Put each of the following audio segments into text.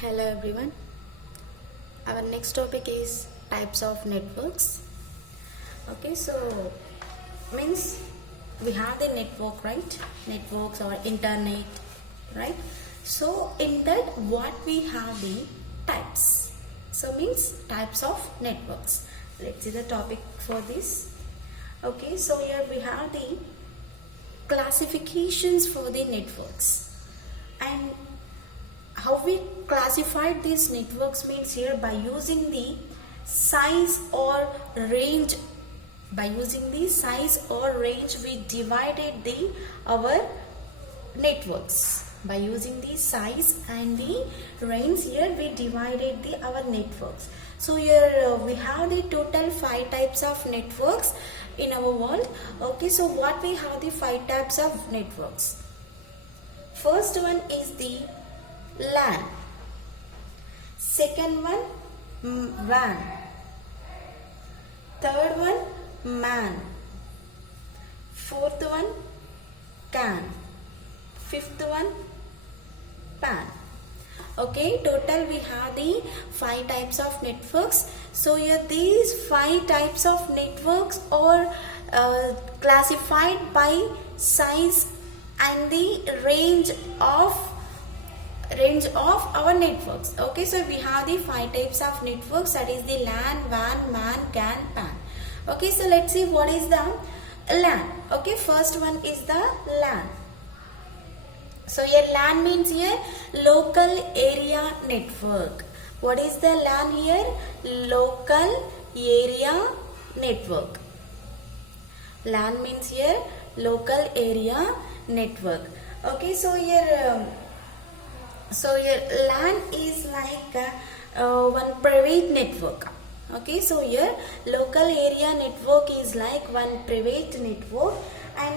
Hello everyone. Our next topic is types of networks. Okay, so means we have the network, right? Networks or internet, right? So in that what we have the types. So means types of networks. Let's see the topic for this. Okay, so here we have the classifications for the networks. And how we classified these networks means here by using the size or range. By using the size or range we divided the our networks. By using the size and the range here we divided the our networks. So here we have the total 5 types of networks in our world. Okay, so what we have the 5 types of networks. First one is the LAN. Second one WAN. Third one MAN. Fourth one CAN. Fifth one PAN. Okay, total we have the 5 types of networks. So here these 5 types of networks are classified by size and the range of our networks. Okay, so we have the 5 types of networks, that is the LAN, WAN, MAN, CAN, PAN. Okay, so let's see what is the LAN. Okay, first one is the LAN. So here LAN means here local area network. What is the LAN here? Local area network. LAN means here local area network. Okay, so here LAN is like one private network. Okay, so here local area network is like one private network, and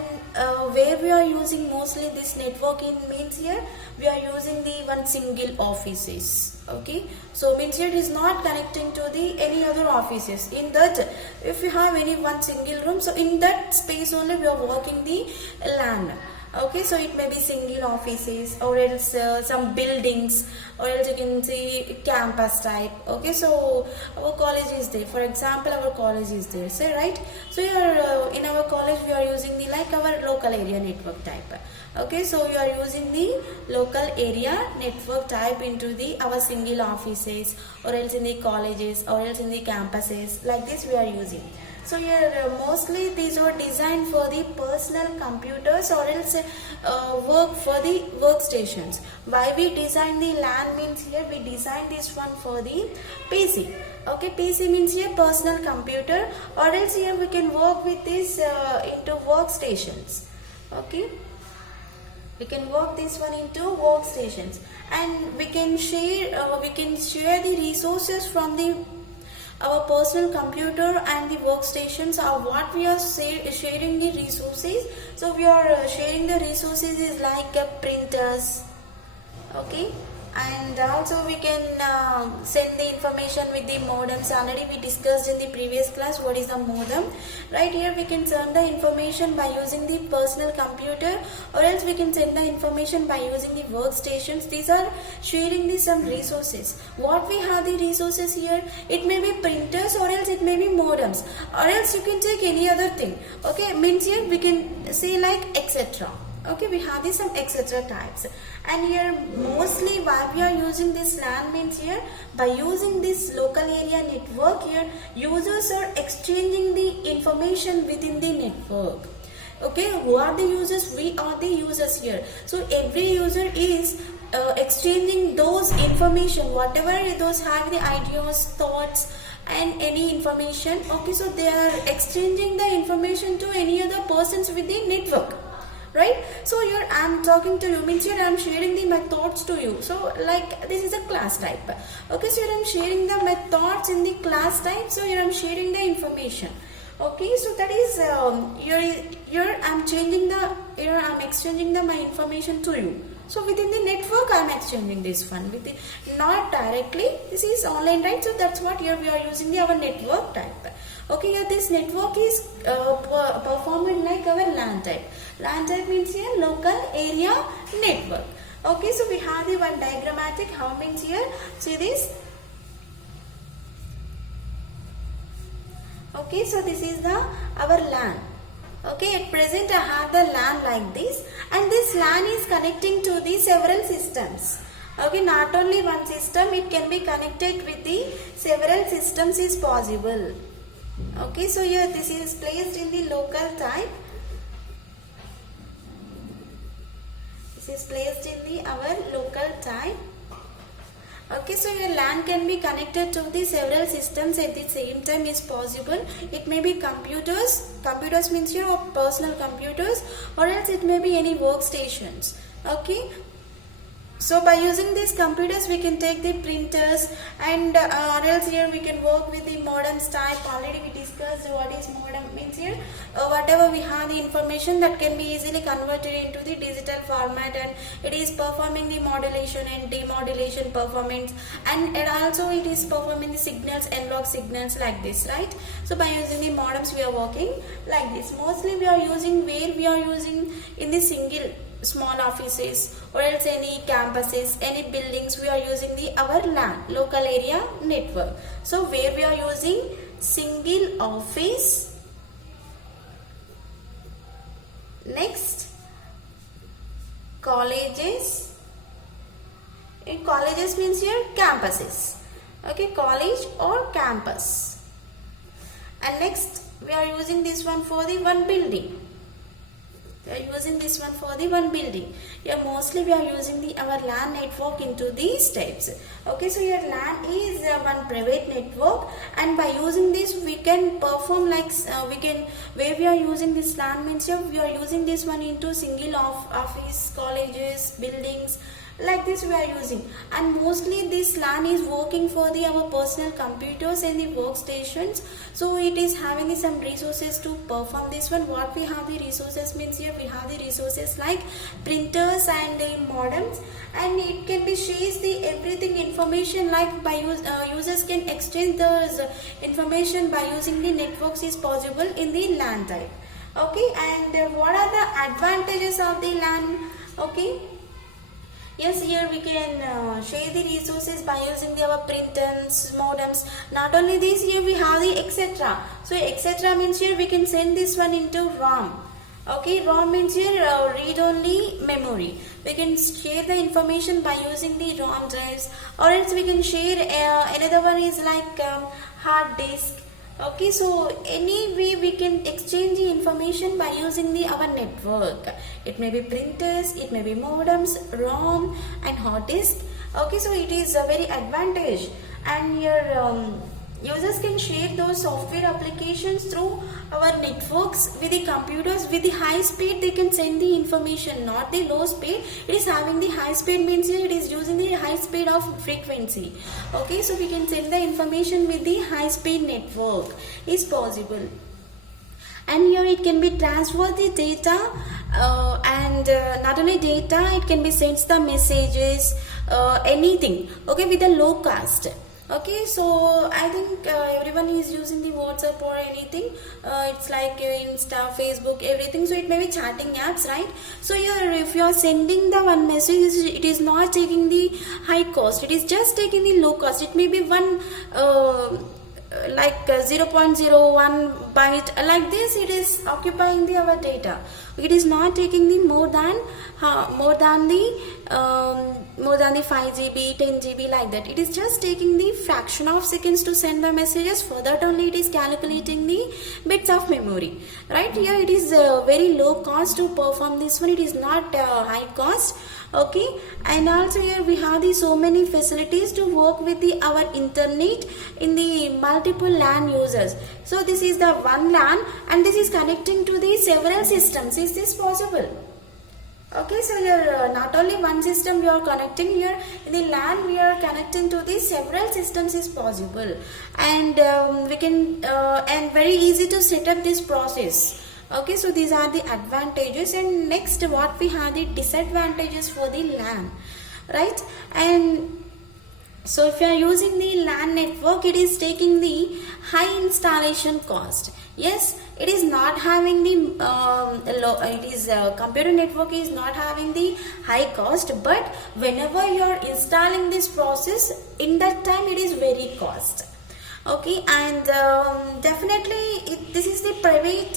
where we are using mostly this network in means here we are using the one single offices. Okay, so means here it is not connecting to the any other offices. In that, if you have any one single room, so in that space only we are working the LAN. Okay, so it may be single offices or else some buildings, or else you can see campus type. Okay, so our college is there. For example, our college is there. Say right. So here in our college we are using the like our local area network type. Okay, so you are using the local area network type into the our single offices, or else in the colleges, or else in the campuses. Like this we are using. So here mostly these are designed for the personal computers, or else work for the workstations. Why we design the LAN means here we design this one for the PC. Okay, PC means here personal computer, or else here we can work with this into workstations. Okay, we can work this one into workstations, and we can share the resources from the our personal computer and the workstations are what we are sharing the resources. So we are sharing the resources is like printers. Okay, and also we can send the information with the modems. Already we discussed in the previous class what is the modem. Right, here we can send the information by using the personal computer, or else we can send the information by using the workstations. These are sharing the some resources. What we have the resources here, it may be printers, or else it may be modems, or else you can take any other thing. Okay, means here we can say like etc. Okay, we have these some etc types, and here mostly why we are using this LAN means here by using this local area network, here users are exchanging the information within the network. Okay, who are the users? We are the users here. So every user is exchanging those information, whatever those have the ideas, thoughts, and any information. Okay, so they are exchanging the information to any other persons with the network. Right, so here I am talking to you means here I am sharing my thoughts to you. So like this is a class type. Okay, so here I am sharing my thoughts in the class type. So here I am sharing the information. Okay, so that is here I am exchanging my information to you. So within the network I am exchanging this one with not directly. This is online, right? So that's what here we are using our network type. Okay, here this network is performed like our LAN type. LAN type means here local area network. Okay, so we have the one diagrammatic. How means here? See this. Okay, so this is the our LAN. Okay, at present I have the LAN like this, and this LAN is connecting to the several systems. Okay, not only one system, it can be connected with the several systems is possible. Okay, so here this is placed in the local type. This is placed in the our local type. Okay, so your LAN can be connected to the several systems at the same time is possible. It may be computers. Computers means your personal computers, or else it may be any workstations. Okay. So by using these computers we can take the printers, and or else here we can work with the modems type. Already we discussed what is modem means here. Whatever we have the information that can be easily converted into the digital format, and it is performing the modulation and demodulation performance, and also it is performing the signals, analog signals like this, right? So by using the modems we are working like this. Mostly we are using where we are using in the single small offices, or else any campuses, any buildings, we are using the our LAN, local area network. So where we are using single office. Next, colleges. In colleges means here campuses. Okay, college or campus. And next we are using this one for the one building. We are using this one for the one building. Here mostly we are using the our LAN network into these types. Okay, so your LAN is one private network, and by using this we can perform like we can, where we are using this LAN means here we are using this one into single office, colleges, buildings. Like this we are using, and mostly this LAN is working for the our personal computers and the workstations. So it is having some resources to perform this one. What we have the resources means here we have the resources like printers and modems, and it can be shares the everything information like by users can exchange those information by using the networks is possible in the LAN type. Okay, and what are the advantages of the LAN? Okay. Yes, here we can share the resources by using our printers, modems. Not only this, here we have the etc. So etc means here we can send this one into ROM. Okay, ROM means here read-only memory. We can share the information by using the ROM drives, or else we can share another one is like hard disk. Okay, so any way we can exchange the information by using the our network. It may be printers, it may be modems, ROM and hard disk. Okay, so it is a very advantage, and your users can share those software applications through our networks with the computers. With the high speed they can send the information, not the low speed. It is having the high speed means it is using the high speed of frequency. Okay, so we can send the information with the high speed network is possible. And here it can be transfer the data, and not only data, it can be sends the messages, anything. Okay, with a low cost. Okay, so I think everyone is using the WhatsApp or anything. It's like Insta, Facebook, everything. So it may be chatting apps, right? So here, if you are sending the one message, it is not taking the high cost. It is just taking the low cost. It may be one like 0.01 byte, like this. It is occupying the our data. It is not taking the more than the 5 GB, 10 GB like that. It is just taking the fraction of seconds to send the messages. For that only it is calculating the bits of memory. Right here it is very low cost to perform this one. It is not high cost. Okay, and also here we have the so many facilities to work with the our internet in the multiple LAN users. So this is the one LAN, and this is connecting to the several systems. Is this possible? Okay, so here not only one system we are connecting, here in the LAN we are connecting to the several systems is possible, and we can and very easy to set up this process. Okay, so these are the advantages, and next what we have the disadvantages for the LAN, right? And So if you are using the LAN network, it is taking the high installation cost. Yes, it is not having the computer network is not having the high cost, but whenever you are installing this process, in that time it is very cost. Okay, and definitely this is the private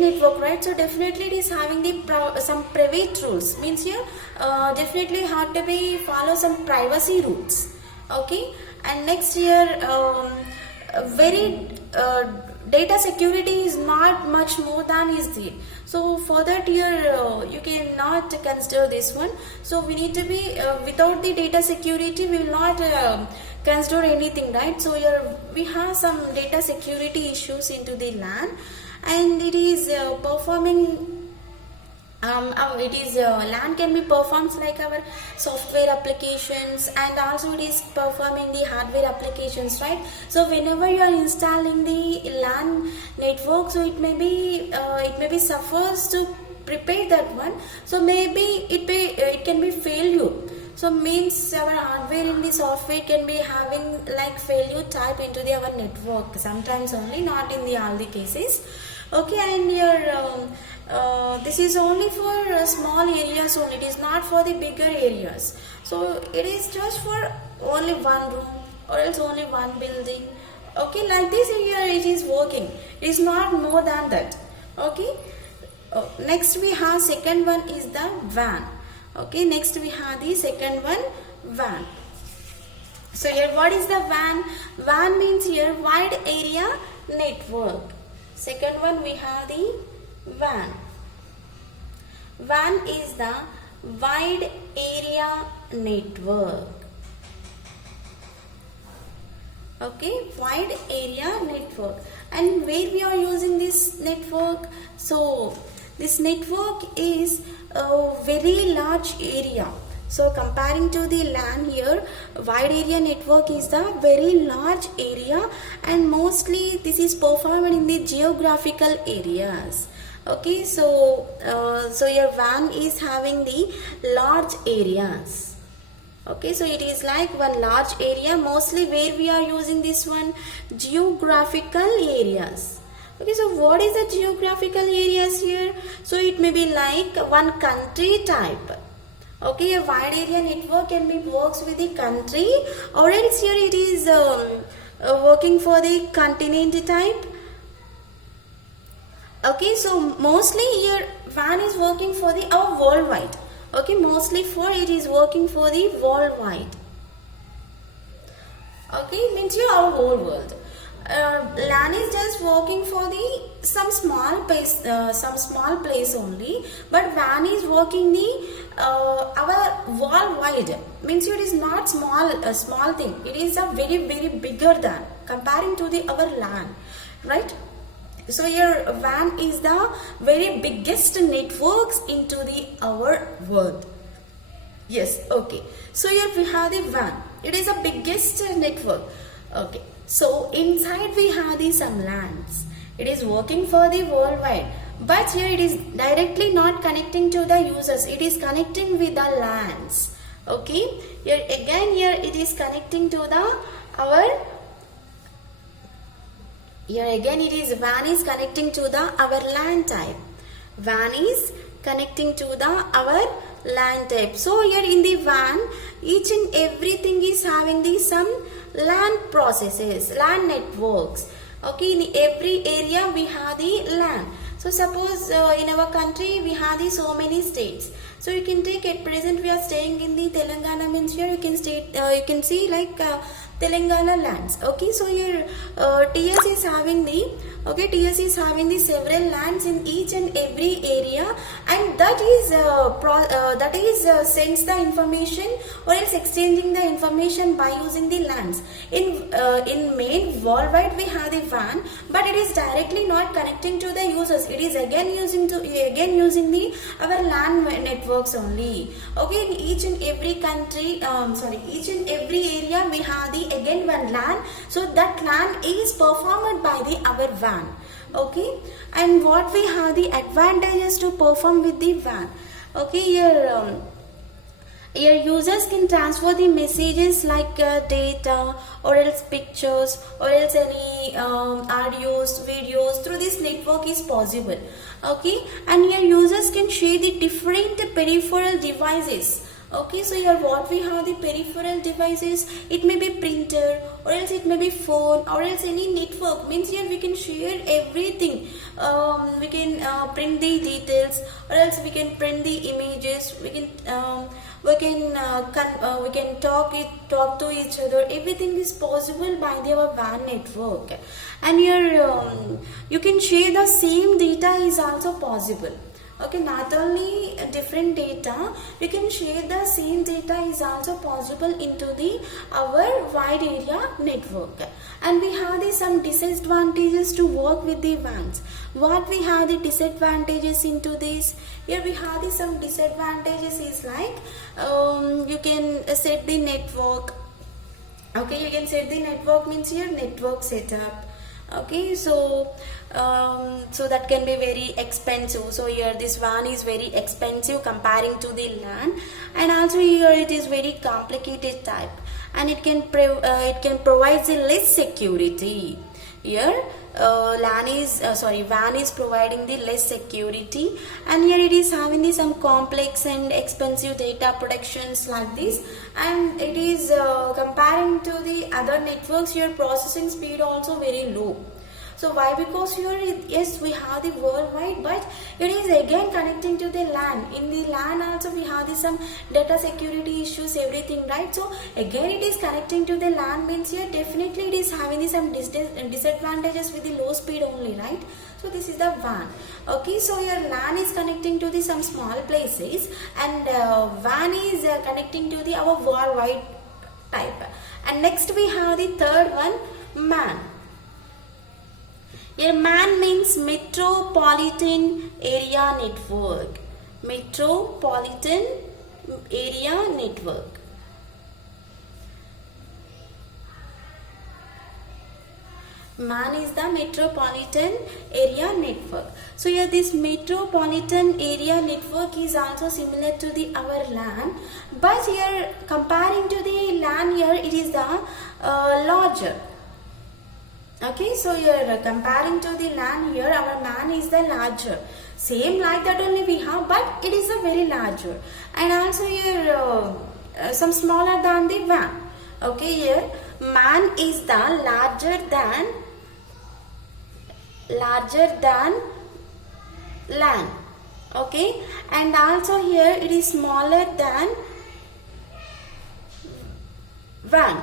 network, right? So definitely it is having the some private rules, means here definitely have to be follow some privacy rules. Okay, and next year very data security is not much more than is there. So for that year you cannot consider this one. So we need to be without the data security we will not consider anything, right? So here we have some data security issues into the LAN, and it is performing LAN can be performed like our software applications, and also it is performing the hardware applications, right? So whenever you are installing the LAN network, so it may be suffers to prepare that one. So maybe it can be failure. So means our hardware in the software can be having like failure type into the our network sometimes only, not in the all the cases. Okay, and your this is only for small areas only, it is not for the bigger areas. So it is just for only one room or else only one building. Okay, like this here it is working, it is not more than that. Okay, next we have second one is the WAN. Okay, next we have the second one, WAN. So here what is the WAN? WAN means here wide area network. Second one we have the WAN. WAN is the wide area network. Okay, wide area network. And where we are using this network? So this network is a very large area. So comparing to the LAN here, wide area network is the very large area, and mostly this is performed in the geographical areas. Okay, so your WAN is having the large areas. Okay, so it is like one large area, mostly where we are using this one, geographical areas. Okay, so what is the geographical areas here? So it may be like one country type. Okay, a wide area network can be works with the country, or else here it is working for the continent type. Okay, so mostly here WAN is working for the worldwide. Okay, mostly for it is working for the worldwide. Okay, means here our whole world. LAN is just working for the some small place only, but WAN is working the our worldwide. Means it is not a small thing. It is a very very bigger than comparing to the our LAN, right? So here WAN is the very biggest networks into the our world. Yes, okay. So here we have the WAN. It is the biggest network. Okay. So inside we have the some LANs. It is working for the worldwide, but here it is directly not connecting to the users. It is connecting with the LANs. Okay. Here again it is connecting to the our. Here again it is WAN is connecting to the our LAN type. WAN is connecting to the our LAN type. So here in the WAN, each and everything is having the some LAN processes, LAN networks. Okay, in every area we have the LAN. So suppose in our country we have the so many states. So you can take at present we are staying in the Telangana, means here you can see like Telangana lands. Okay, so your TS is having the TS is having the several lands in each and every area, and that is sends the information or else exchanging the information by using the lands. In main worldwide we have the WAN, but it is directly not connecting to the users. It is again using the our LAN networks only. Okay, in each and every country, each and every area we have the again one LAN. So that LAN is performed by the our WAN. Okay, and what we have the advantages to perform with the WAN. Okay, here Your users can transfer the messages like data or else pictures or else any audios, videos through this network is possible. Okay, and your users can share the different peripheral devices. Okay, so here what we have the peripheral devices, it may be printer or else it may be phone or else any network, means here we can share everything. We can print the details or else we can print the images, we can talk to each other. Everything is possible by our WAN network. And here you can share the same data is also possible. Okay, not only different data, we can share the same data is also possible into the our wide area network. And we have the some disadvantages to work with the WANs. What we have the disadvantages into this? Here we have the some disadvantages is like you can set the network. Okay, you can set the network means here network setup. Okay, so that can be very expensive. So here this WAN is very expensive comparing to the LAN, and also here it is very complicated type, and it can provide the less security. Here WAN is providing the less security, and here it is having the some complex and expensive data protections like this, and it is comparing to the other networks, your processing speed also very low. So why? Because here yes we have the worldwide, but it is again connecting to the LAN. In the LAN also we have some data security issues, everything, right? So again it is connecting to the LAN, means here definitely it is having some disadvantages with the low speed only, right? So this is the WAN. Okay, so your LAN is connecting to the some small places, and WAN is connecting to the our worldwide type. And next we have the third one, MAN. Here MAN means Metropolitan Area Network. Metropolitan Area Network. MAN is the Metropolitan Area Network. So here this Metropolitan Area Network is also similar to the our LAN, but here comparing to the LAN, here it is the larger. Okay, so here comparing to the LAN, here our MAN is the larger. Same like that only we have, but it is a very larger. And also here some smaller than the WAN. Okay, here MAN is the larger than LAN. Okay, and also here it is smaller than WAN.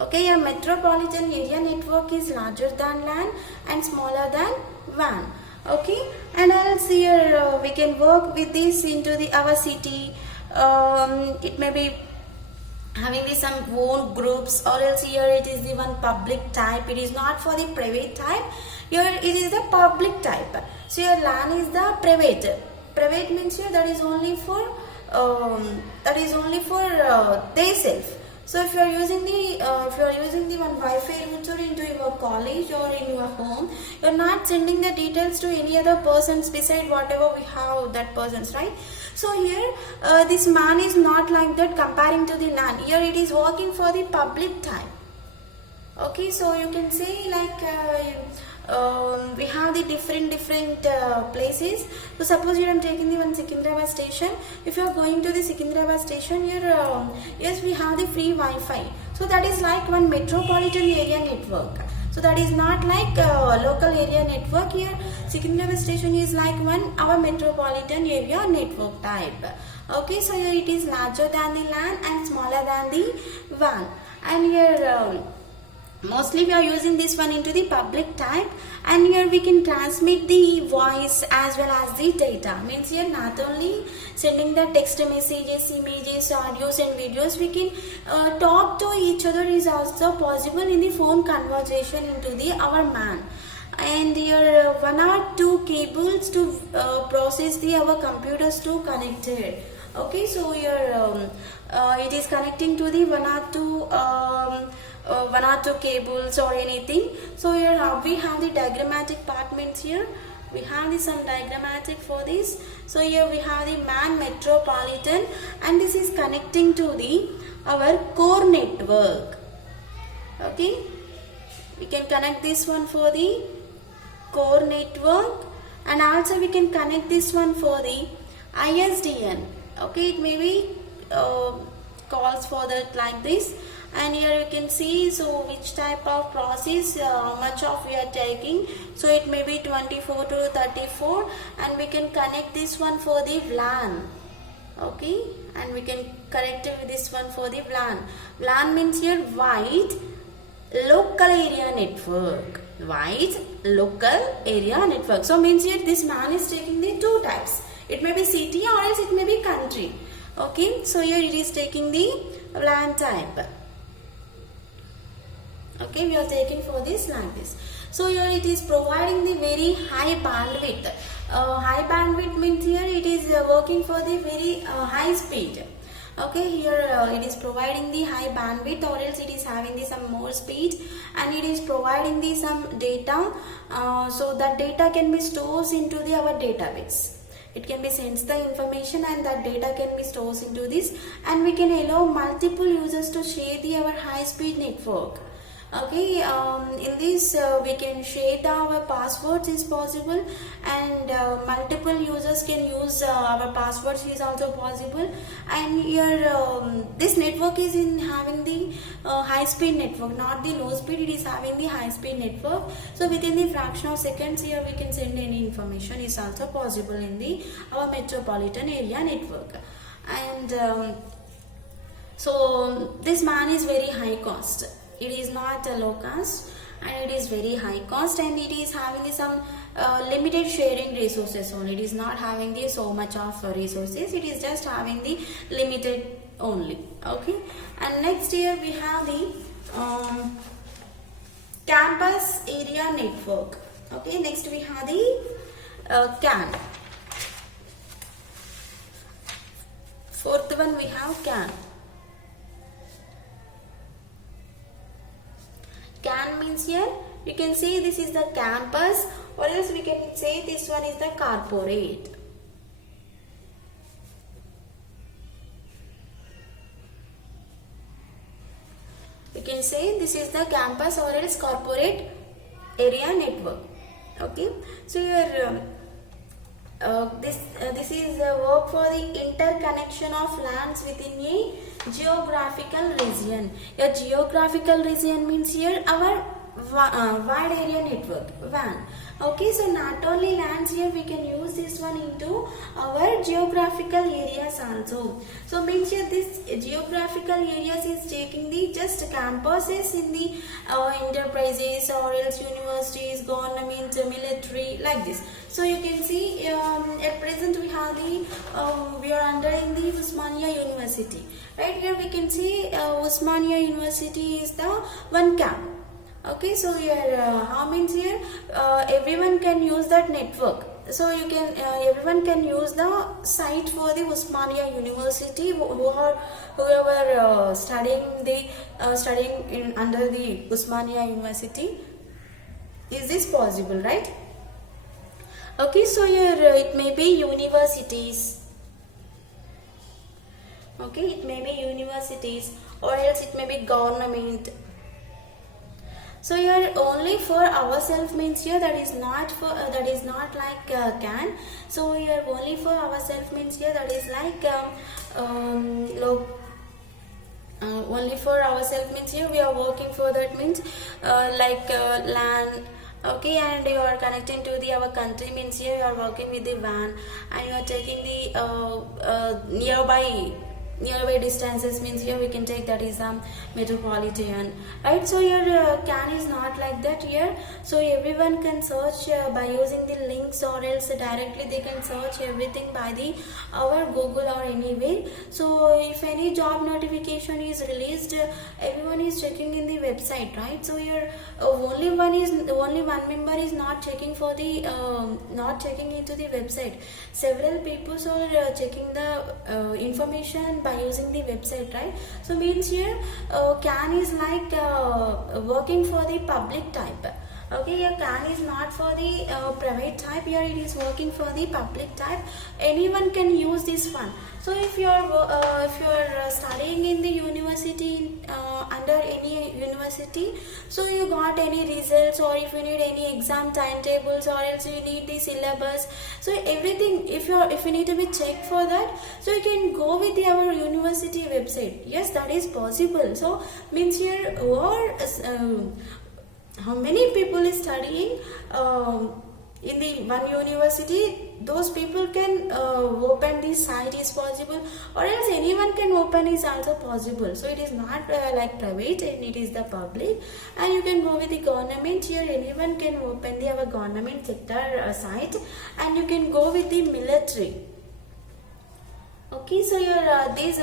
Okay, a metropolitan area network is larger than LAN and smaller than WAN. Okay, and else here we can work with this into the our city. It may be having the some own groups, or else here it is the one public type. It is not for the private type. Here it is the public type. So your LAN is the private. Private means here that is only for they self. So if you are using the one Wi-Fi router into your college or in your home, you are not sending the details to any other persons beside whatever we have that persons, right? So here this MAN is not like that comparing to the LAN. Here it is working for the public type. Okay, so you can say like we have the different places. So suppose you are taking the one Secunderabad station. If you are going to the Secunderabad station, here yes we have the free Wi-Fi. So that is like one metropolitan area network. So that is not like local area network. Here Secunderabad station is like one our metropolitan area network type. Okay, so here it is larger than the LAN and smaller than the WAN. And here mostly we are using this one into the public type, and here we can transmit the voice as well as the data. Means here not only sending the text messages, images, audios and videos, we can talk to each other is also possible in the phone conversation into the our MAN. And here one or two cables to process the our computers to connected. Okay, so here it is connecting to the one or two cables or anything. So here we have the diagrammatic part, means here we have the some diagrammatic for this. So here we have the MAN metropolitan, and this is connecting to the our core network. Okay, we can connect this one for the core network, and also we can connect this one for the ISDN. Okay, it may be calls for that like this, and here you can see so which type of process how much of we are taking. So it may be 24 to 34, and we can connect this one for the VLAN. Okay, and we can connect it with this one for the VLAN. VLAN means here wide local area network. Wide local area network. So means here this man is taking the two types. It may be city or else it may be country. Okay, so here it is taking the VLAN type. Okay, we are taking for this like this. So here it is providing the very high bandwidth. High bandwidth means here it is working for the very high speed. Okay, here it is providing the high bandwidth, or else it is having the some more speed, and it is providing the some data. So that data can be stored into the our database. It can be sends the information, and that data can be stored into this, and we can allow multiple users to share the our high speed network. Okay, in this we can share our passwords is possible, and multiple users can use our passwords is also possible. And here this network is in having the high speed network, not the low speed. It is having the high speed network. So within the fraction of seconds here we can send any information is also possible in the our metropolitan area network. And so this man is very high cost. It is not a low cost, and it is very high cost, and it is having some limited sharing resources only. It is not having the so much of resources. It is just having the limited only. Okay, and next here we have the campus area network. Okay, next we have the CAN. Fourth one we have CAN. CAN means here you can say this is the campus, or else we can say this one is the corporate. We can say this is the campus or else corporate area network. Okay, so here this is work for the interconnection of lands within a geographical region. A geographical region means here our wide area network, WAN. Okay, so not only lands here, we can use this one into our geographical areas also. So means here this geographical areas is taking the just campuses in the enterprises or else universities, government, military, like this. So you can see at present we have the we are under in the Osmania University. Right here we can see Osmania University is the one camp. Okay, so here how means here everyone can use that network. So you can everyone can use the site for the Osmania University whoever studying in under the Osmania University. Is this possible, right? Okay, so here it may be universities. Okay, it may be universities, or else it may be government. So here only for ourselves means here that is not for that is not like CAN. So here only for ourselves means here that is like only for ourselves means here we are working for that means like LAN. Okay, and you are connecting to the our country means here you are working with the WAN, and you are taking the nearby distances means here we can take that is metropolitan, right? So here CAN is not like that here. So everyone can search by using the links, or else directly they can search everything by the our Google or anywhere. So if any job notification is released, everyone is checking in the website, right? So here only one member is not checking for the not checking into the website. Several people are checking the information by using the website, right? So means here CAN is like working for the public type. Okay, your CAN is not for the private type, here it is working for the public type. Anyone can use this one. So if you are studying in the university under any university, so you got any results, or if you need any exam timetables, or else you need the syllabus, so everything, if you need to be checked for that, so you can go with our university website. Yes, that is possible. So means here how many people is studying in the one university, those people can open this site is possible, or else anyone can open is also possible. So it is not like private, and it is the public. And you can go with the government. Here anyone can open our government sector site, and you can go with the military. Okay, so your these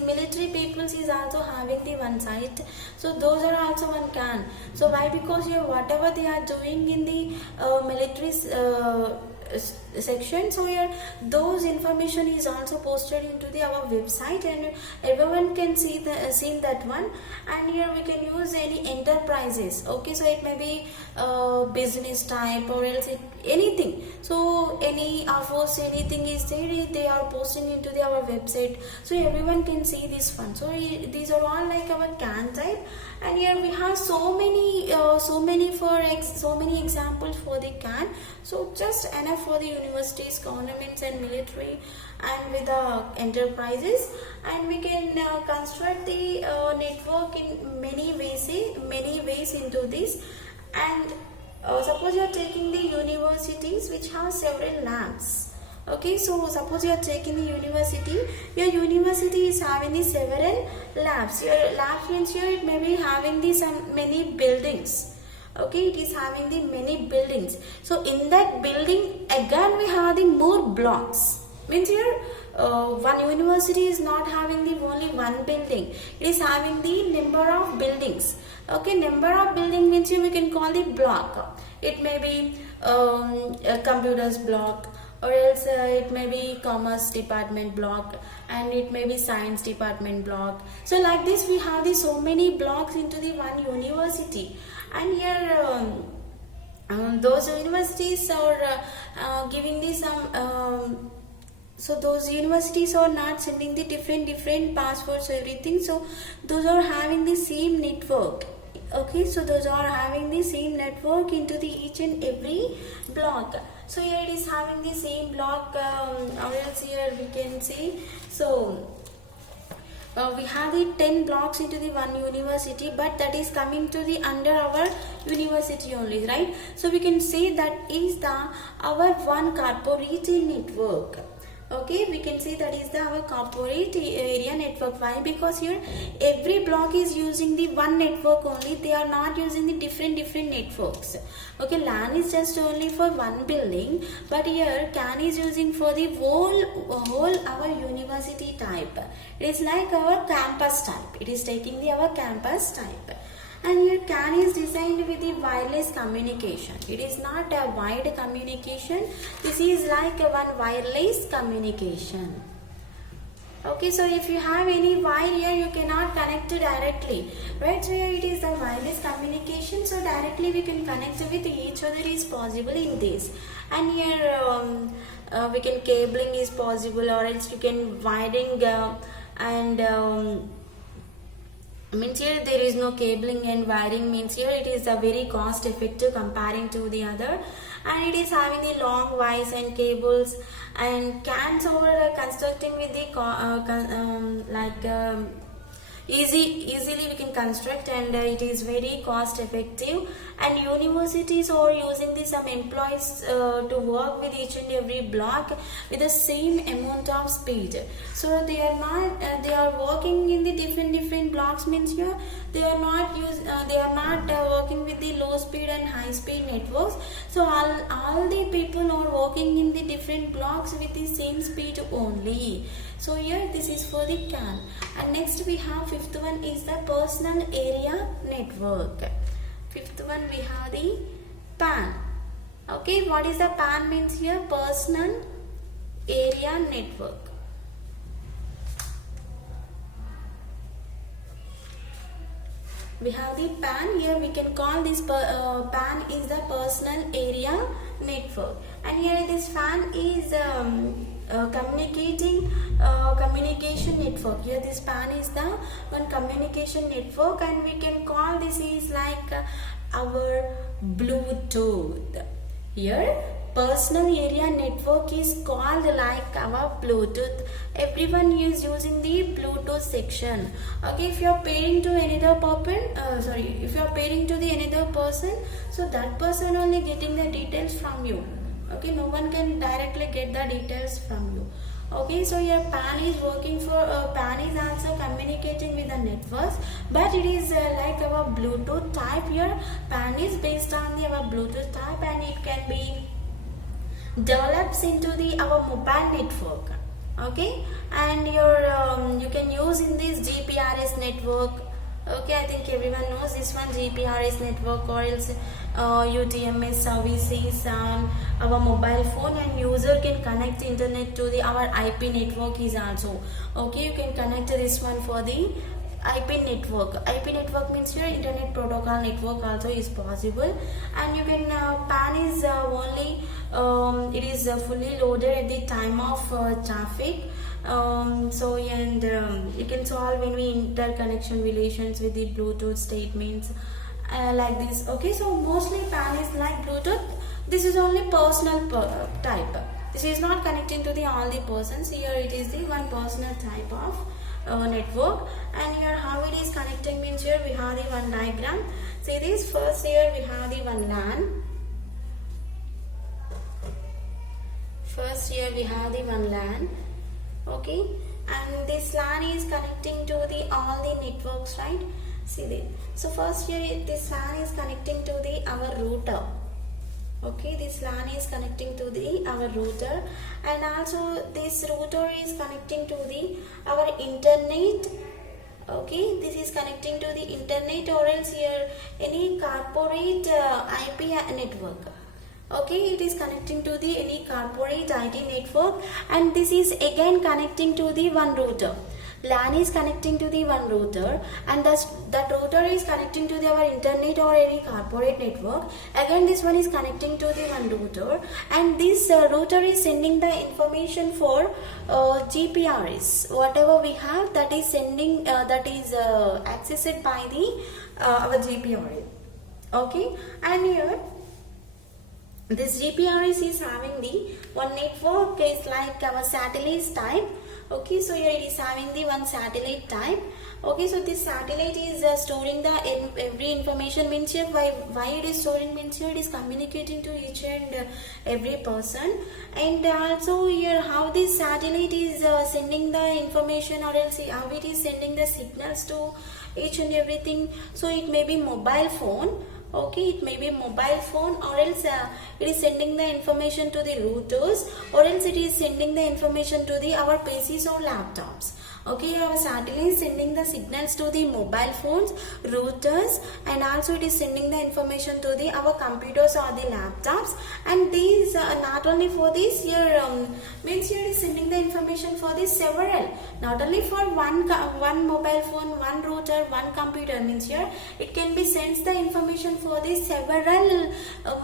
military peoples is also having the one site, so those are also one CAN. So why? Because here whatever they are doing in the military section, so here those information is also posted into our website, and everyone can see that one. And here we can use any enterprises. Okay, so it may be business type, or else anything. So any offers, anything is there, they are posting into our website, so everyone can see this one. So these are all like our CAN type. And here we have so many examples for the CAN. So just enough for the universities, governments and military, and with the enterprises. And we can construct the network in many ways into this. And suppose you are taking the universities which have several labs. Okay, so suppose you are taking the university, your university is having the several labs. Your lab means here it may be having the many buildings. Okay, it is having the many buildings. So in that building again we have the more blocks. Means here one university is not having the only one building, it is having the number of buildings. Okay, number of building means here we can call the block. It may be a computers block, or else it may be commerce department block, and it may be science department block. So like this we have the so many blocks into the one university. And here those universities are giving the some so those universities are not sending the different passwords, everything. So those are having the same network. Okay, so those are having the same network into the each and every block. So here it is having the same block, or else here we can see. So we have the 10 blocks into the one university, but that is coming to the under our university only, right? So we can say that is the our one corporate network. Okay, we can say that is the our corporate area network. Why? Because here every block is using the one network only, they are not using the different networks. Okay, LAN is just only for one building, but here CAN is using for the whole our university type. It is like our campus type, it is taking the our campus type. And here CAN is designed with the wireless communication. It is not a wide communication. This is like a one wireless communication. Okay, so if you have any wire here, you cannot connect it directly. Right, so here it is the wireless communication. So directly we can connect with each other is possible in this. And here we can cabling is possible, or else you can wiring and means here there is no cabling and wiring, means here it is a very cost effective comparing to the other. And it is having the long wires and cables, and CANs are constructing with the easily we can construct, and it is very cost effective. And universities are using the some employees to work with each and every block with the same amount of speed. So they are not they are working in the different blocks, means here they are not working with the low speed and high speed networks. So all the people are working in the different blocks with the same speed only. So here this is for the CAN. And next we have fifth one is the personal area network. Fifth one we have the PAN. Okay, what is the PAN means here? Personal area network. we have the PAN. Here we can call this PAN is the personal area network, and here this PAN is communication network. Here this PAN is the one communication network, and we can call this is like our Bluetooth. Here personal area network is called like our Bluetooth. Everyone is using the Bluetooth section. Okay, if you are pairing to another if you are pairing to the another person, so that person only getting the details from you. Okay, no one can directly get the details from you. Okay, so your PAN is working for PAN is also communicating with the networks, but it is like our Bluetooth type. Here PAN is based on the our Bluetooth type, and it can be develops into the our mobile network. Okay, and your you can use in this GPRS network. Okay, I think everyone knows this one, GPRS network, or else UTMS services on our mobile phone, and user can connect internet to the our IP network is also. Okay, you can connect this one for the IP network. IP network means your internet protocol network also is possible, and you can PAN is only it is fully loaded at the time of traffic. You can solve any interconnection relations with the Bluetooth statements like this. Okay, so mostly PAN is like Bluetooth. This is only personal type. This is not connecting to the all the persons. Here it is the one personal type of network, and here how it is connecting means here we have the one diagram. See this, first here we have the one LAN. First here we have the one LAN. Okay, and this LAN is connecting to the all the networks, right? See this. So first here this LAN is connecting to the our router. Okay, this LAN is connecting to the our router, and also this router is connecting to the our internet. Okay, this is connecting to the internet, or else here any corporate IP network. Okay, it is connecting to the any corporate IT network, and this is again connecting to the one router. LAN is connecting to the one router, and that router is connecting to our internet or any corporate network. Again this one is connecting to the one router, and this router is sending the information for GPRS. Whatever we have, that is sending that is accessed by the our GPRS. Okay, and here this GPRS is having the one network is like our satellite type. Okay, so here it is having the one satellite type. Okay, so this satellite is storing the every information, means here why it is storing means here it is communicating to each and every person, and also here how this satellite is sending the information, or else how it is sending the signals to each and everything. So it may be mobile phone. Okay, it may be mobile phone, or else it is sending the information to the routers, or else it is sending the information to the our PCs or laptops. Okay, our satellite is sending the signals to the mobile phones, routers, and also it is sending the information to the our computers or the laptops. And these not only for this here means here is sending the information for the several, not only for one mobile phone, one router, one computer, means here it can be sends the information for the several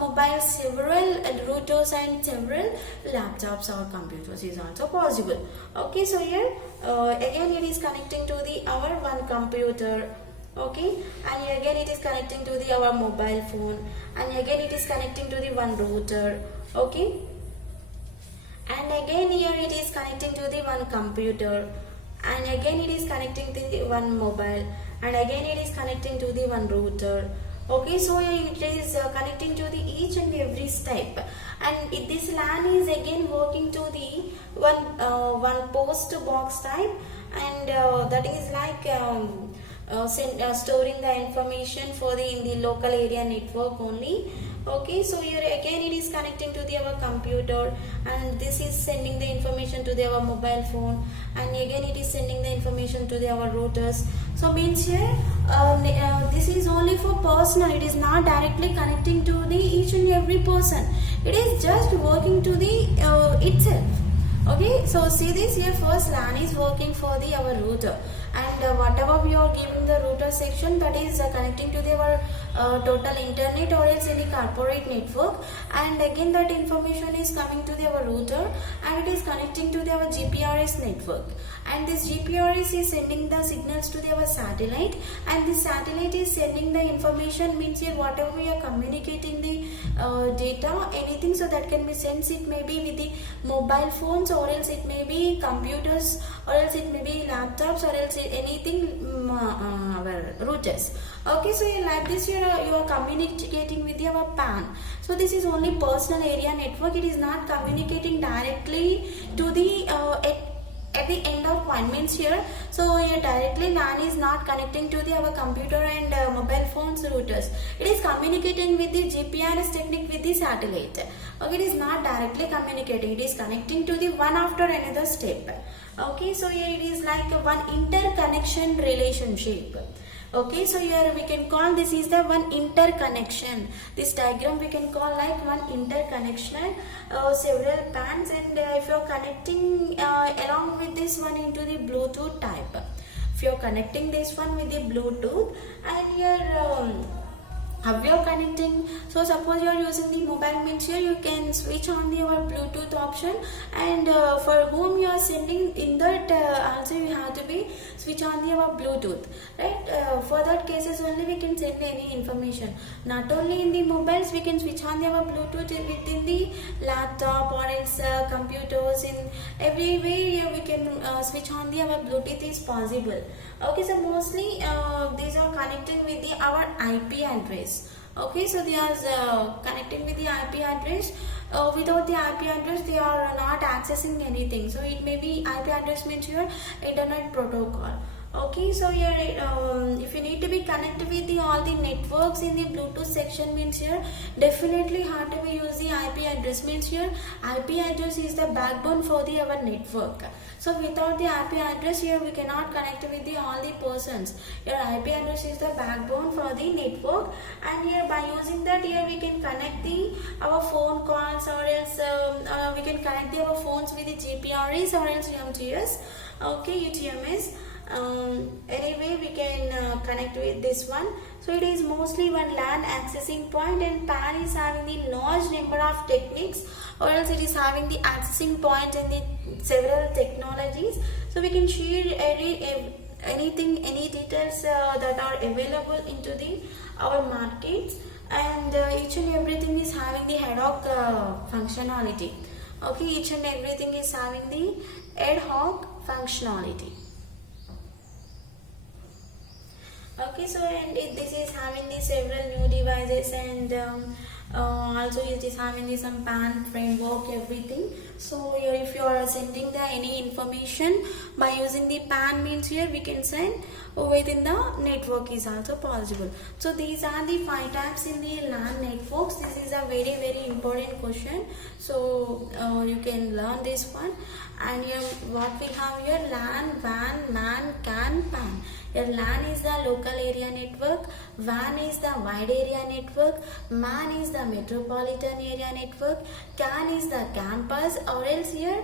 mobiles, several routers, and several laptops or computers is also possible. Okay, so here again it is connecting to the our one computer. Okay, and again it is connecting to the our mobile phone, and again it is connecting to the one router. Okay, and again here it is connecting to the one computer, and again it is connecting to the one mobile, and again it is connecting to the one router. Okay, so it is connecting to the each and every step, and this LAN is again working to the one post box type, and that is like storing the information for the in the local area network only. Okay, so here again it is connecting to the our computer, and this is sending the information to the our mobile phone, and again it is sending the information to the our routers. So means here this is only for personal, it is not directly connecting to the each and every person, it is just working to the itself. Okay, so see this here, first LAN is working for the our router, and and whatever we are giving the router section, that is connecting to our total internet or else any corporate network, and again that information is coming to our router and it is connecting to our GPRS network, and this GPRS is sending the signals to our satellite, and this satellite is sending the information, means here whatever we are communicating the data, anything, so that can be sent, it may be with the mobile phones or else it may be computers or else it may be laptops or else anything, our routers. Okay, so like this you are communicating with your PAN. So this is only personal area network, it is not communicating directly to the at the end of point, means here, so here directly LAN is not connecting to the our computer and mobile phones routers, it is communicating with the GPRS technique with the satellite. Okay, it is not directly communicating, it is connecting to the one after another step. Okay, so here it is like one interconnection relationship. Okay, so here we can call this is the one interconnection. This diagram we can call like one interconnection, several PANs, and if you are connecting along with this one into the Bluetooth type. If you are connecting this one with the Bluetooth, and here how you are connecting, so suppose you are using the mobile, means here you can switch on the our Bluetooth option, and for whom you are sending, in that also you have to be switch on the our Bluetooth, right? For that cases only we can send any information. Not only in the mobiles, we can switch on the our Bluetooth within the laptop or else computers, in every way we can switch on the our Bluetooth is possible. Okay, so mostly these are connecting with the our IP address. Okay, so they are connecting with the IP address. Without the IP address, they are not accessing anything. So it may be IP address means your internet protocol. Okay, so here if you need to be connected with the all the networks in the Bluetooth section, means here definitely have to be use the IP address, means here IP address is the backbone for the our network. So without the IP address, here we cannot connect with the all the persons. Your IP address is the backbone for the network, and here by using that, here we can connect the our phone calls, or else we can connect the our phones with the GPRS or else UMTS. Okay, UTMS. Anyway, we can connect with this one. So it is mostly one LAN accessing point, and PAN is having the large number of techniques, or else it is having the accessing point and the several technologies. So we can share anything, any details that are available into the our markets, and each and everything is having the ad hoc functionality. Okay, each and everything is having the ad hoc functionality. Okay, so and this is having the several new devices, and also it is having the some PAN framework, everything. So here if you are sending the any information by using the PAN, means here we can send within the network is also possible. So these are the 5 types in the LAN networks. This is a very important question, so you can learn this one. And here what we have here, LAN, WAN, MAN, CAN, PAN. Here LAN is the local area network, WAN is the wide area network, MAN is the metropolitan area network, CAN is the campus, or else here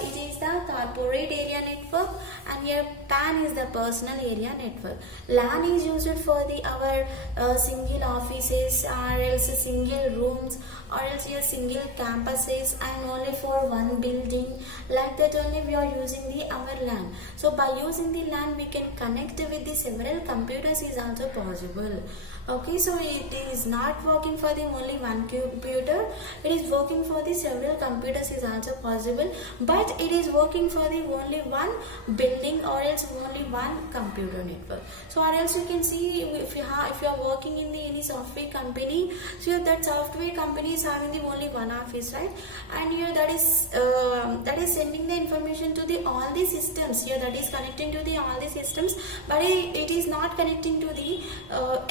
it is the corporate area network, and here PAN is the personal area network. LAN is used for the our single offices, or else single rooms, or else here single campuses, and only for one building. Like that only we are using the our LAN. So by using the LAN, we can connect with the several computers is also possible. Okay, so it is not working for the only one computer, it is working for the several computers is also possible, but it is working for the only one building or else only one computer network. So or else you can see if you are working in the any software company, so that software company is having the only one office, right? And here that is sending the information to the all the systems, here that is connecting to the all the systems, but it is not connecting to the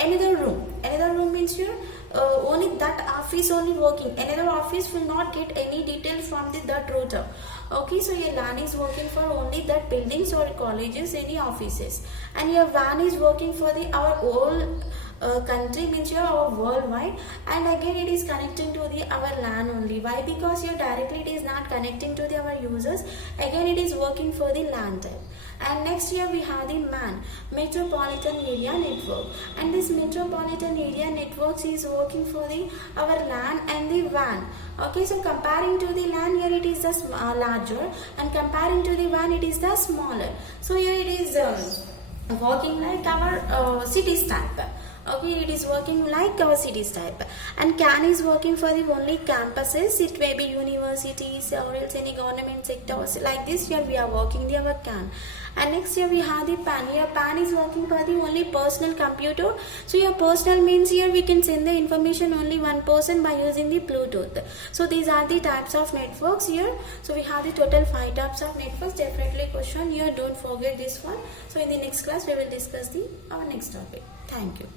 another room means here only that office only working, another office will not get any detail from that router. Okay, so your LAN is working for only that buildings or colleges, any offices, and your WAN is working for the our whole country, means here our worldwide, and again it is connecting to the our LAN only. Why? Because here directly it is not connecting to the our users, again it is working for the LAN type. And next here we have the MAN, Metropolitan Area Network, and this Metropolitan Area Networks is working for the our LAN and the WAN. Okay, so comparing to the LAN, here it is the larger, and comparing to the WAN it is the smaller. So here it is working like our cities type. Okay, it is working like our cities type, and CAN is working for the only campuses. It may be universities or else any government sectors like this. Here we are working the our CAN. And next here we have the PAN. Here PAN is working for the only personal computer. So your personal means here we can send the information only one person by using the Bluetooth. So these are the types of networks here. So we have the total 5 types of networks. Definitely question here, don't forget this one. So in the next class we will discuss our next topic. Thank you.